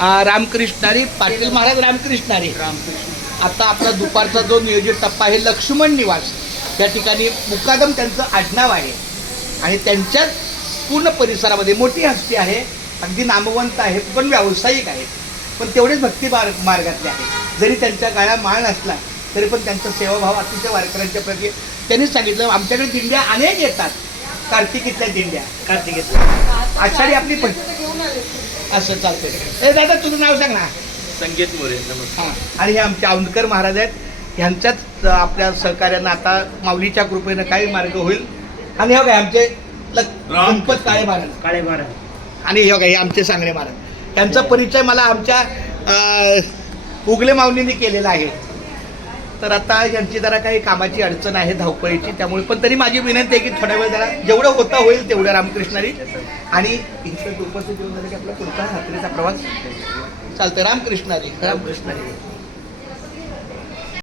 रामकृष्णारी पाटील महाराज रामकृष्णारी. आता आपला दुपारचा जो नियोजित टप्पा आहे लक्ष्मण निवास या ठिकाणी मुकादम त्यांचं आडनाव आहे आणि त्यांच्याच पूर्ण परिसरामध्ये मोठी हस्ती आहे, अगदी नामवंत आहे, पण व्यावसायिक आहे, पण तेवढेच भक्ती मार्गातले आहे. जरी त्यांच्या गळा माळ नसला तरी पण त्यांचा सेवाभाव अतिशय वारकऱ्यांच्या प्रती. त्यांनीच सांगितलं आमच्याकडे दिंड्या अनेक येतात, कार्तिकीतल्या दिंड्या, कार्तिकीतल्या आषाढी आपली पण असं चालतंय. ए दादा तुझं नाव सांग ना. संगीत मोरे. हां, आणि हे आमचे औंधकर महाराज आहेत, ह्यांच्याच आपल्या सहकार्यानं आता माऊलीच्या कृपेनं काही मार्ग होईल. आणि हे बघा आमचे गणपत काळे महाराज आणि हे बघा हे आमचे सांगणे महाराज. त्यांचा परिचय मला आमच्या उगले माऊलींनी केलेला आहे. तर आता यांची जरा काही कामाची अडचण आहे, धावपळीची, त्यामुळे पण तरी माझी विनंती आहे की थोड्या वेळ जरा जेवढं होता होईल तेवढं रामकृष्णारी आणि इथं उपस्थित येऊन झालं की आपला पुढचा रात्रीचा प्रवास चालतं. रामकृष्णारी.